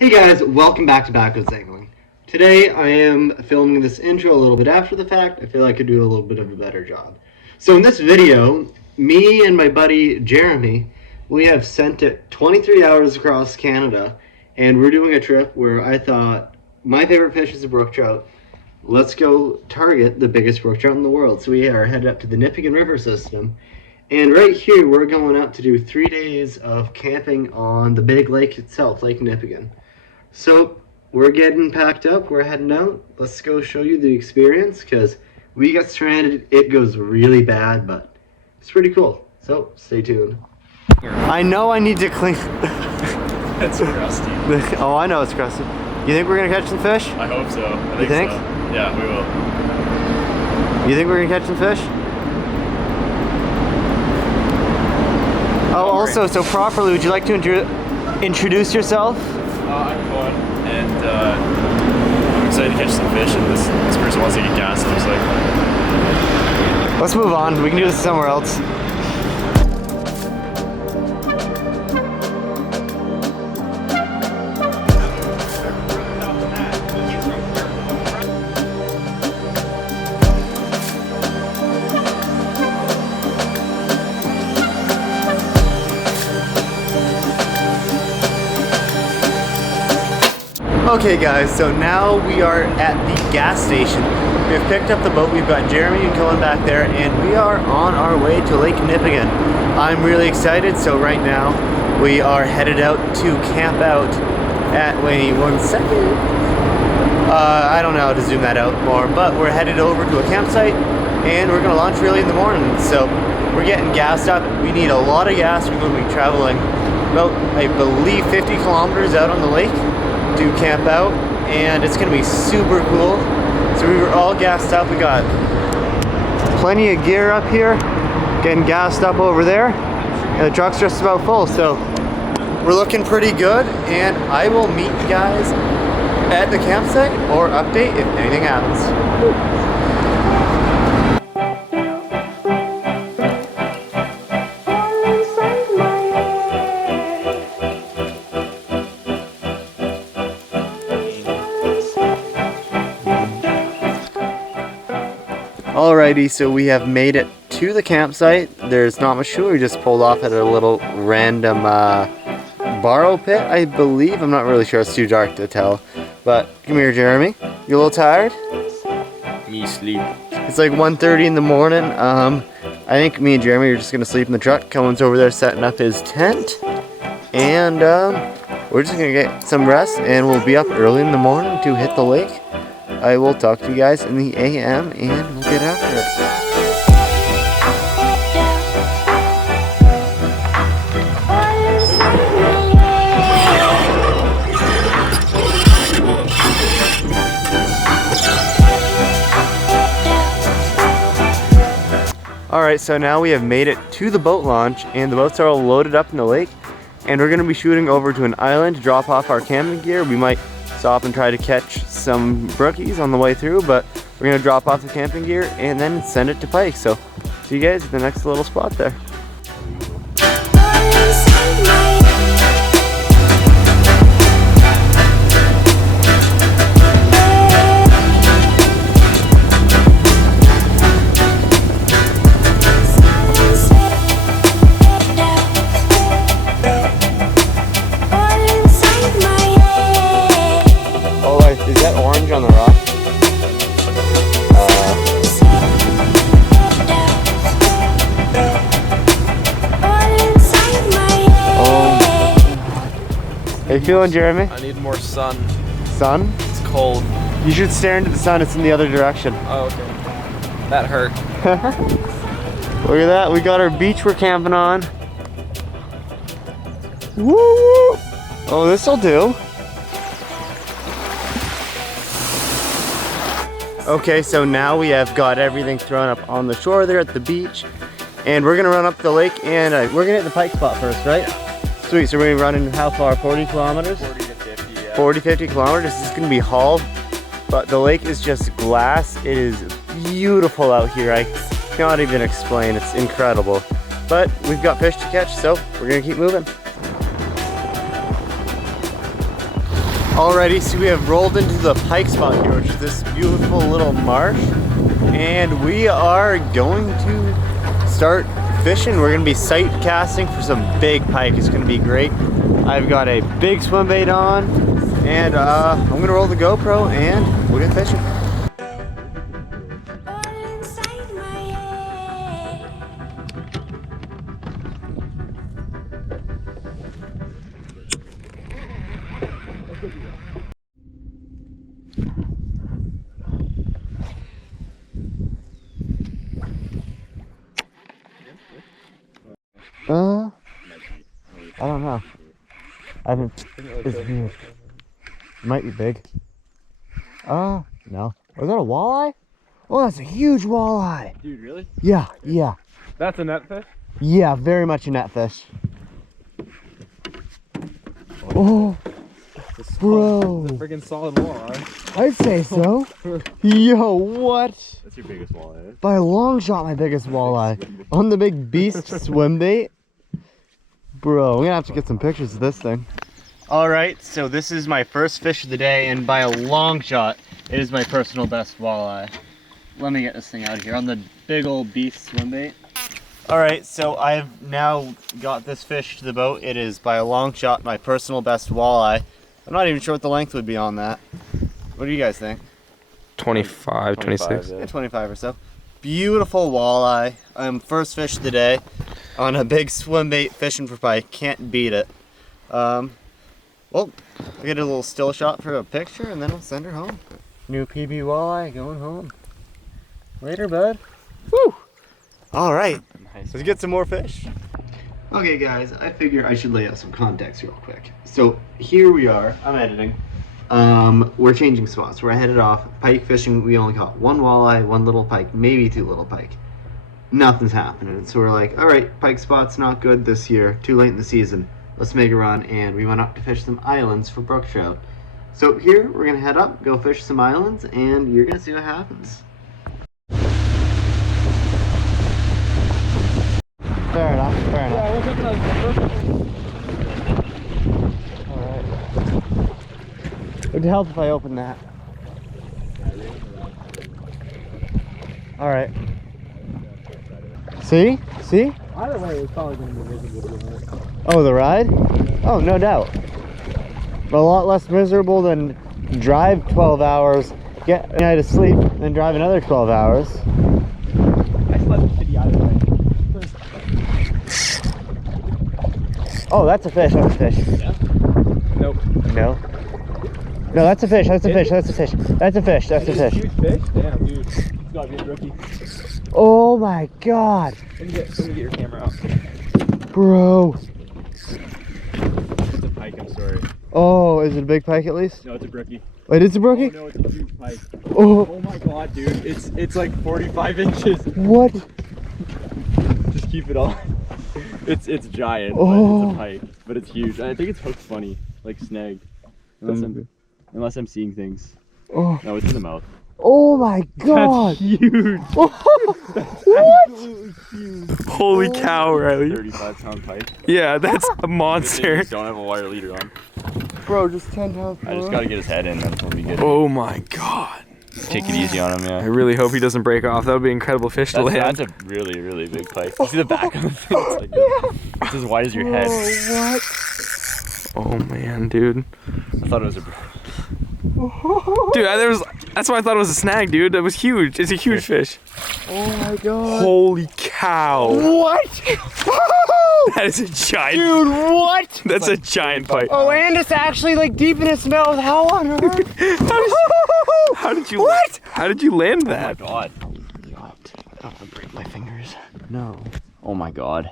Hey guys, welcome back to Backwards Angling. Today I am filming this intro a little bit after the fact. I feel like I could do a little bit of a better job. So in this video, me and my buddy Jeremy, we have sent it 23 hours across Canada, and we're doing a trip where I thought my favorite fish is a brook trout. Let's go target the biggest brook trout in the world. So we are headed up to the Nipigon River system. And right here, we're going out to do 3 days of camping on the big lake itself, Lake Nipigon. So we're getting packed up, we're heading out. Let's go show you the experience, because we got stranded. It goes really bad, but it's pretty cool. So stay tuned. I know I need to clean. It's crusty. Oh, I know it's crusty. You think we're gonna catch some fish? I hope so. You think? So. Yeah, we will. You think we're gonna catch some fish? Oh, also, so properly, would you like to introduce yourself? I'm Cohen, and I'm excited to catch some fish, and this person wants to get gas, it looks like. Let's move on. We can do this somewhere else. Okay guys, so now we are at the gas station. We've picked up the boat, we've got Jeremy and Cohen back there, and we are on our way to Lake Nipigon. I'm really excited, so right now we are headed out to camp out at, wait 1 second. I don't know how to zoom that out more, but we're headed over to a campsite and we're gonna launch early in the morning. So we're getting gassed up. We need a lot of gas. We're gonna be traveling about, I believe, 50 kilometers out on the lake to camp out, and it's gonna be super cool. So we were all gassed up. We got plenty of gear up here, getting gassed up over there, and the truck's just about full, so we're looking pretty good. And I will meet you guys at the campsite or update if anything happens. Alrighty, so we have made it to the campsite. There's not much to it. We just pulled off at a little random borrow pit, I believe. I'm not really sure. It's too dark to tell. But come here, Jeremy. You a little tired? Me sleep. It's like 1:30 in the morning. I think me and Jeremy are just gonna sleep in the truck. Cohen's over there setting up his tent, and we're just gonna get some rest, and we'll be up early in the morning to hit the lake. I will talk to you guys in the AM, and we'll get after it. Alright, so now we have made it to the boat launch, and the boats are all loaded up in the lake, and we're going to be shooting over to an island to drop off our camping gear. We might stop and try to catch some brookies on the way through, but we're going to drop off the camping gear and then send it to Pike. So see you guys at the next little spot there. Is that orange on the rock? How you feeling, Jeremy? I need more sun. Sun? It's cold. You should stare into the sun. It's in the other direction. Oh, okay. That hurt. Look at that. We got our beach we're camping on. Woo! Oh, this'll do. Okay, so now we have got everything thrown up on the shore there at the beach, and we're gonna run up the lake, and we're gonna hit the Pike spot first, right? Sweet. So we're gonna run in how far? 40 kilometers? 40 to 50, yeah. 40, 50 kilometers. This is gonna be hauled, but the lake is just glass. It is beautiful out here. I cannot even explain. It's incredible. But we've got fish to catch, so we're gonna keep moving. Alrighty, so we have rolled into the pike spot here, which is this beautiful little marsh, and we are going to start fishing. We're going to be sight casting for some big pike. It's going to be great. I've got a big swim bait on, and I'm going to roll the GoPro and we'll get fishing. I don't know. I think it's huge. Might be big. No. Was that a walleye? Oh, that's a huge walleye. Dude, really? Yeah, yeah. That's a net fish? Yeah, very much a net fish. Oh, bro. It's a freaking solid walleye. I'd say so. Yo, what? That's your biggest walleye. By a long shot, my biggest walleye. On the big beast swim bait. Bro, I'm gonna have to get some pictures of this thing. All right, so this is my first fish of the day, and by a long shot, it is my personal best walleye. Let me get this thing out of here on the big old beast swim bait. All right, so I've now got this fish to the boat. It is by a long shot my personal best walleye. I'm not even sure what the length would be on that. What do you guys think? 25, 26. Yeah, 25 or so. Beautiful walleye. First fish of the day on a big swim bait fishing for pike. Can't beat it. Well, I'll get a little still shot for a picture and then I'll send her home. New PB walleye going home. Later, bud. Woo! All right, Nice. let's get some more fish. Okay, guys, I figure I should lay out some context real quick. So here we are. I'm editing. We're changing spots. We're headed off pike fishing. We only caught one walleye, one little pike, maybe two little pike. Nothing's happening. So we're like, all right, pike spot's not good this year. Too late in the season. Let's make a run. And we went up to fish some islands for brook trout. So here we're gonna head up, go fish some islands, and you're gonna see what happens. Fair enough. Fair enough. Yeah, we're taking a Alright. It would help if I opened that. Alright. See? See? Either way, it's probably going to be miserable to be honest. Oh, the ride? Oh, no doubt. But a lot less miserable than drive 12 hours, get a night of sleep, then drive another 12 hours. I slept shitty either way. Oh, that's a fish. That's a fish. Yeah? Nope. No. No, that's a fish. That's a fish. That's a fish. That's a fish. That's a fish. Huge fish? Damn, dude. It's gotta be a rookie. Oh my god. Let me get your camera out. Bro. It's a pike, I'm sorry. Oh, is it a big pike at least? No, it's a brookie. Wait, it's a brookie? Oh, no, it's a huge pike. Oh. Oh my god, dude. It's like 45 inches. What? Just keep it on. It's giant, Oh. but it's a pike. But it's huge. I think it's hooked funny, like snagged. Unless I'm seeing things. Oh. No, it's in the mouth. Oh my god. That's huge. What? Holy cow, Riley. 35-pound pike. Yeah, that's a monster. Don't have a wire leader on. Bro, just 10 pounds. I just gotta get his head in, then we'll be good. Oh my god. Take it easy on him, I yeah. really hope he doesn't break off. That would be an incredible fish to land. That's a really, really big pike. You see the back of the thing? It's like it's as wide as your head. Oh, what? Oh man, dude. I thought it was a... Dude, that's why I thought it was a snag, dude. That was huge. It's a huge fish. Oh my god. Holy cow. What? That is a giant. Dude, what? That's a giant pike. Oh, and it's actually like deep in its mouth. How on earth? How did you? What? How did you land that? God. I don't want to break my fingers. No. Oh my god.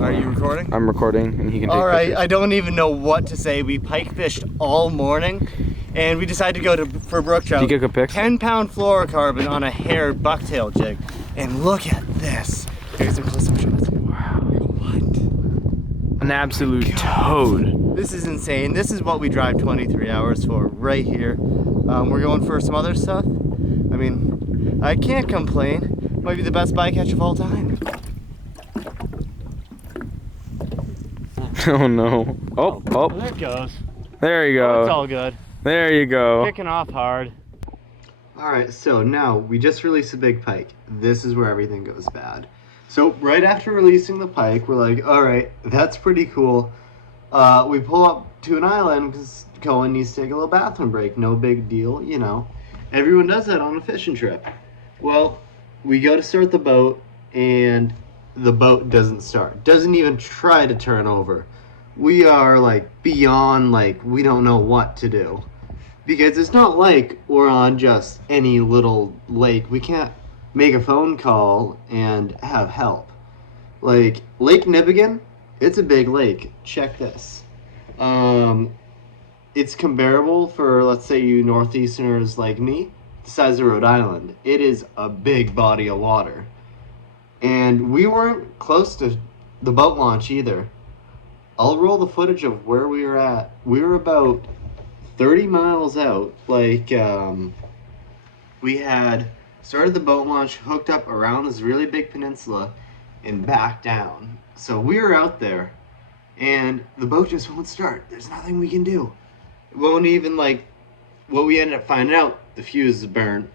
Are you recording? I'm recording, and he can take All right, pictures. I don't even know what to say. We pike fished all morning, and we decided to go for brook trout. Did you get good pics? 10-pound fluorocarbon on a hair bucktail jig, and look at this. Here's some close-up shots. Wow. What? An absolute toad. This is insane. This is what we drive 23 hours for right here. We're going for some other stuff. I mean, I can't complain. Might be the best bycatch of all time. Oh no. Oh, oh. There it goes. There you Oh, it's go. all good. There you go. Picking off hard. Alright, so now we just released a big pike. This is where everything goes bad. So right after releasing the pike, we're like, alright, that's pretty cool. We pull up to an island because Cohen needs to take a little bathroom break. No big deal, you know. Everyone does that on a fishing trip. Well, we go to start the boat, and the boat doesn't start. Doesn't even try to turn over. We are like beyond, like, we don't know what to do. Because it's not like we're on just any little lake. We can't make a phone call and have help. Like, Lake Nipigon, it's a big lake. Check this. It's comparable for, let's say, you Northeasterners like me, the size of Rhode Island. It is a big body of water. And we weren't close to the boat launch either. I'll roll the footage of where we were at. We were about 30 miles out. Like, we had started the boat launch, hooked up around this really big peninsula, and back down. So we were out there, and the boat just won't start. There's nothing we can do. It won't even, like, what we ended up finding out, the fuse is burnt.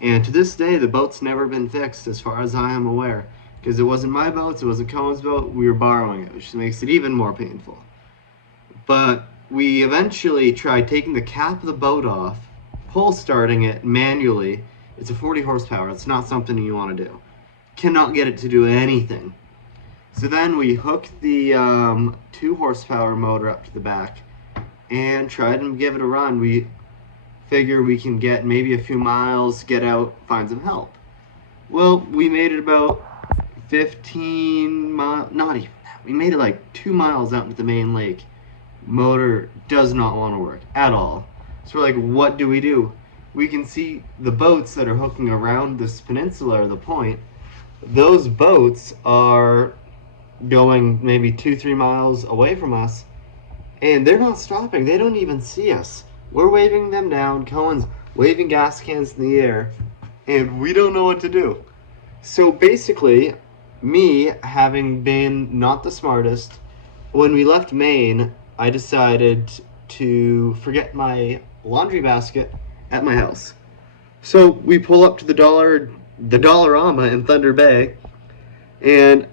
And to this day, the boat's never been fixed as far as I am aware. Because it wasn't my boat, it wasn't Cohen's boat, we were borrowing it, which makes it even more painful. But we eventually tried taking the cap of the boat off, pull starting it manually. It's a 40 horsepower, it's not something you want to do. Cannot get it to do anything. So then we hooked the 2 horsepower motor up to the back and tried to give it a run. We figure we can get maybe a few miles, get out, find some help. Well, we made it about 15 miles, not even that. We made it like 2 miles out into the main lake. Motor does not want to work at all. So we're like, what do we do? We can see the boats that are hooking around this peninsula or the point. Those boats are going maybe 2-3 miles away from us, and they're not stopping. They don't even see us. We're waving them down. Cohen's waving gas cans in the air, and we don't know what to do. So basically, me having been not the smartest, when we left Maine, I decided to forget my laundry basket at my house. So we pull up to the Dollarama in Thunder Bay, and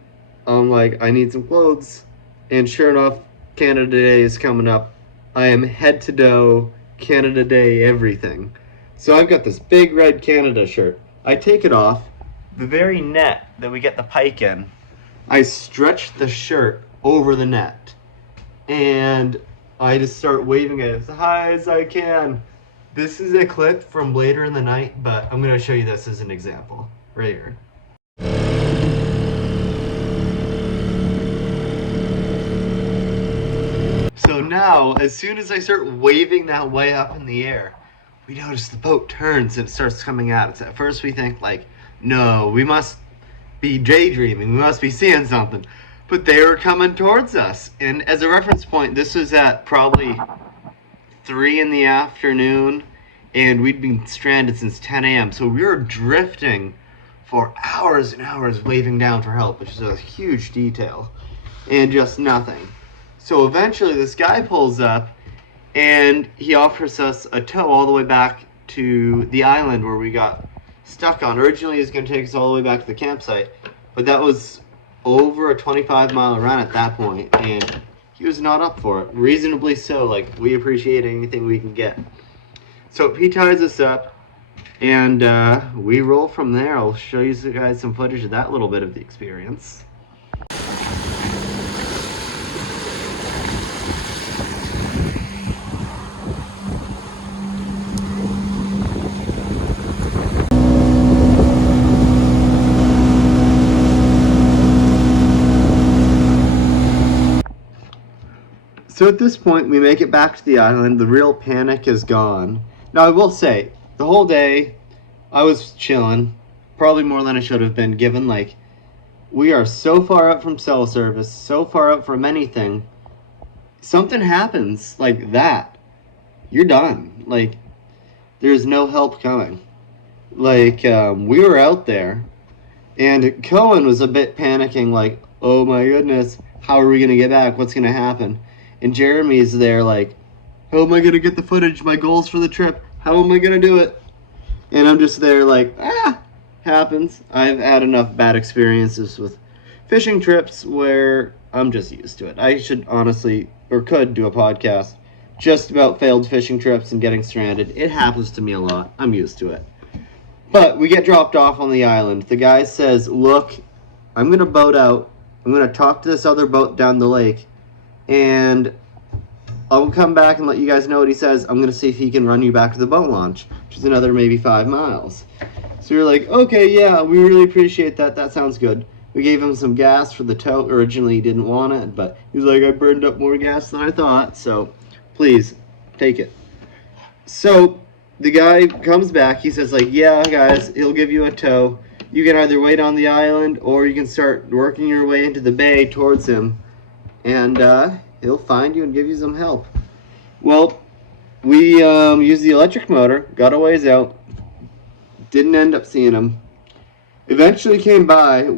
I'm like, I need some clothes. And sure enough, Canada Day is coming up. I am head to toe, Canada Day everything. So I've got this big red Canada shirt. I take it off. The very net that we get the pike in, I stretch the shirt over the net. And I just start waving it as high as I can. This is a clip from later in the night, but I'm going to show you this as an example right here. So now, as soon as I start waving that way up in the air, we notice the boat turns and it starts coming at us. At first we think like, no, we must be daydreaming, we must be seeing something. But they were coming towards us. And as a reference point, this was at probably 3 in the afternoon, and we'd been stranded since 10 a.m. So we were drifting for hours and hours waving down for help, which is a huge detail, and just nothing. So eventually this guy pulls up, and he offers us a tow all the way back to the island where we got stuck on. Originally he was going to take us all the way back to the campsite, but that was over a 25-mile run at that point, and he was not up for it. Reasonably so. Like, we appreciate anything we can get. So he ties us up, and we roll from there. I'll show you guys some footage of that little bit of the experience. So at this point, we make it back to the island. The real panic is gone. Now, I will say, the whole day, I was chilling. Probably more than I should have been, given, like, we are so far out from cell service, so far out from anything. Something happens like that, you're done. Like, there's no help coming. Like, we were out there, and Cohen was a bit panicking, like, oh my goodness, how are we going to get back? What's going to happen? And Jeremy's there like, how am I going to get the footage? My goals for the trip. How am I going to do it? And I'm just there like, happens. I've had enough bad experiences with fishing trips where I'm just used to it. I should honestly, or could do a podcast just about failed fishing trips and getting stranded. It happens to me a lot. I'm used to it. But we get dropped off on the island. The guy says, look, I'm going to boat out. I'm going to talk to this other boat down the lake. And I'll come back and let you guys know what he says. I'm going to see if he can run you back to the boat launch, which is another maybe 5 miles. So we were like, okay, yeah, we really appreciate that. That sounds good. We gave him some gas for the tow. Originally, he didn't want it, but he's like, I burned up more gas than I thought, so please, take it. So the guy comes back. He says, like, yeah, guys, he'll give you a tow. You can either wait on the island, or you can start working your way into the bay towards him, and he'll find you and give you some help. Well, we used the electric motor, got a ways out, didn't end up seeing him. Eventually came by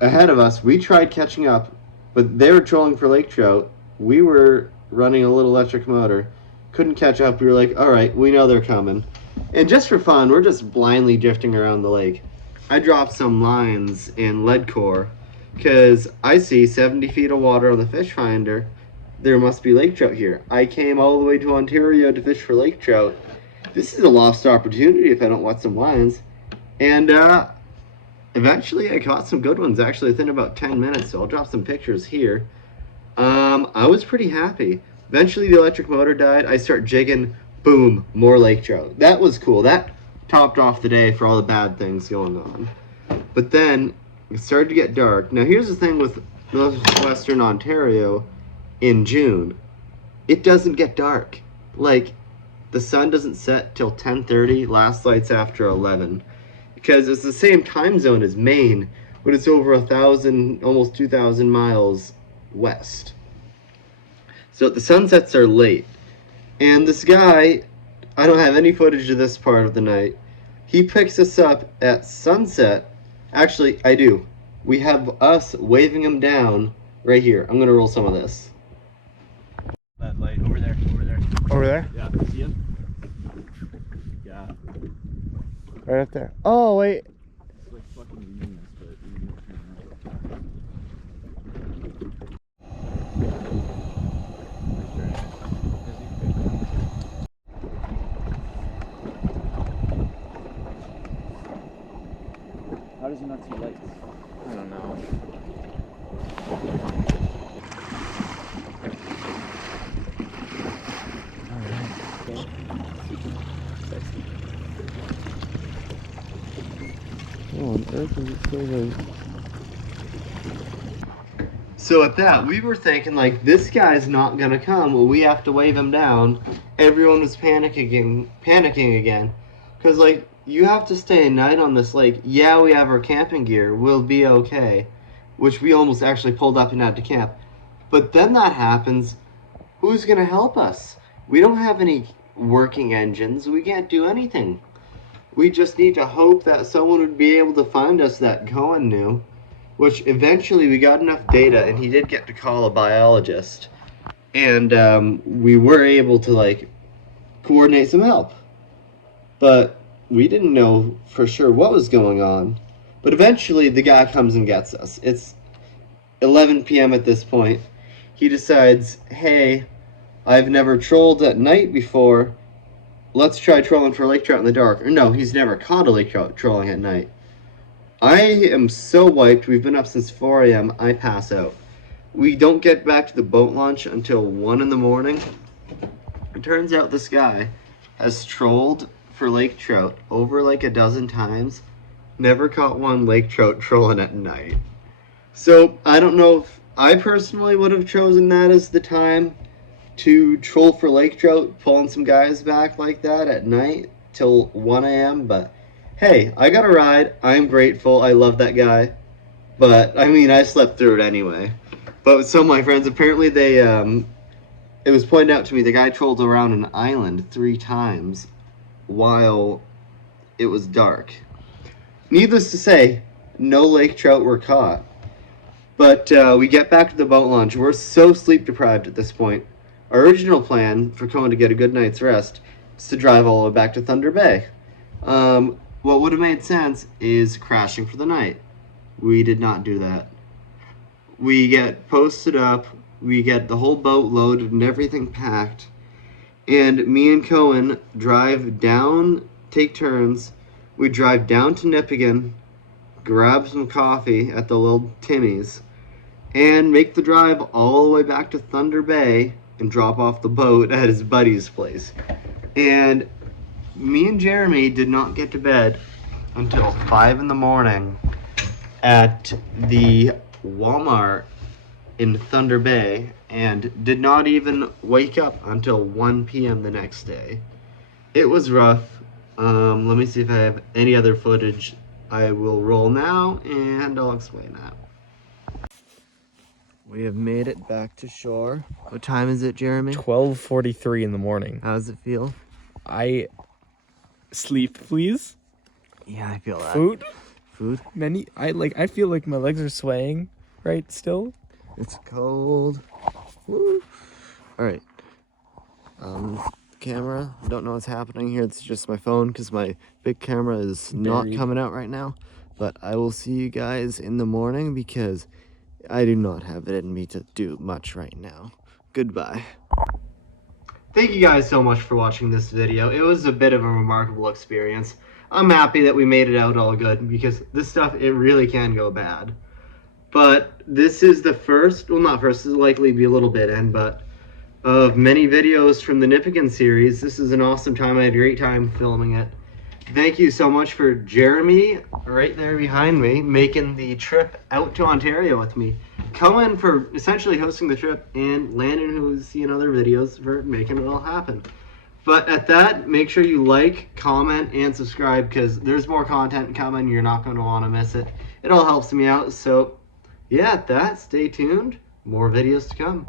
ahead of us. We tried catching up, but they were trolling for lake trout. We were running a little electric motor. Couldn't catch up. We were like, all right, we know they're coming. And just for fun, we're just blindly drifting around the lake. I dropped some lines in lead core because I see 70 feet of water on the fish finder. There must be lake trout here. I came all the way to Ontario to fish for lake trout. This is a lost opportunity if I don't watch some lines. And eventually I caught some good ones, actually within about 10 minutes, so I'll drop some pictures here. I was pretty happy. Eventually the electric motor died. I start jigging, boom, more lake trout. That was cool. That topped off the day for all the bad things going on. But then it started to get dark. Now here's the thing with Northwestern Ontario in June. It doesn't get dark. Like, the sun doesn't set till 10:30, last light's after 11. Because it's the same time zone as Maine, but it's over 1,000, almost 2,000 miles west. So the sunsets are late. And this guy, I don't have any footage of this part of the night. He picks us up at sunset. Actually, I do. We have us waving him down right here. I'm going to roll some of this. That light over there. Over there? Yeah, see him? Yeah. Right up there. Oh, wait. It's like fucking reading this, but we don't How does he not see lights? I don't know. So at that, we were thinking, like, this guy's not gonna come. Well, we have to wave him down. Everyone was panicking again. Because, like, you have to stay a night on this lake. Yeah, we have our camping gear. We'll be okay. Which we almost actually pulled up and had to camp. But then that happens. Who's gonna help us? We don't have any working engines. We can't do anything. We just need to hope that someone would be able to find us that Cohen knew. Which eventually we got enough data, and he did get to call a biologist. And we were able to, like, coordinate some help. But we didn't know for sure what was going on. But eventually the guy comes and gets us. It's 11 p.m. at this point. He decides, hey, I've never trolled at night before. Let's try trolling for lake trout in the dark. Or no, he's never caught a lake trout trolling at night. I am so wiped. We've been up since 4 a.m. I pass out. We don't get back to the boat launch until 1 in the morning. It turns out this guy has trolled for lake trout over like a dozen times. Never caught one lake trout trolling at night. So I don't know if I personally would have chosen that as the time to troll for lake trout, pulling some guys back like that at night till 1 a.m. But hey, I got a ride. I'm grateful. I love that guy. But I mean, I slept through it anyway. But some of my friends, apparently they, it was pointed out to me, the guy trolled around an island 3 times while it was dark. Needless to say, no lake trout were caught. But we get back to the boat launch. We're so sleep deprived at this point. Our original plan for Cohen to get a good night's rest is to drive all the way back to Thunder Bay. What would have made sense is crashing for the night. We did not do that. We get posted up, we get the whole boat loaded and everything packed, and me and Cohen drive down, take turns. We drive down to Nipigon, grab some coffee at the little Timmy's, and make the drive all the way back to Thunder Bay and drop off the boat at his buddy's place. And me and Jeremy did not get to bed until 5 in the morning at the Walmart in Thunder Bay, and did not even wake up until 1 p.m. the next day. It was rough. Let me see if I have any other footage. I will roll now and I'll explain that. We have made it back to shore. What time is it, Jeremy? 12:43 in the morning. How does it feel? I sleep, please. Yeah, I feel that. Food. Food? I feel like my legs are swaying right still. It's cold. Woo. All right. Camera. Don't know what's happening here. It's just my phone because my big camera is not Buried. coming out right now. But I will see you guys in the morning because I do not have it in me to do much right now. Goodbye. Thank you guys so much for watching this video. It was a bit of a remarkable experience. I'm happy that we made it out all good because this stuff, it really can go bad. But this is the first, well, not first, this will likely be a little bit in, but of many videos from the Nipigon series. This is an awesome time. I had a great time filming it. Thank you so much for Jeremy, right there behind me, making the trip out to Ontario with me. Cohen for essentially hosting the trip, and Landon, who's seen other videos, for making it all happen. But at that, make sure you like, comment, and subscribe because there's more content coming. You're not going to want to miss it. It all helps me out. So yeah, at that, stay tuned. More videos to come.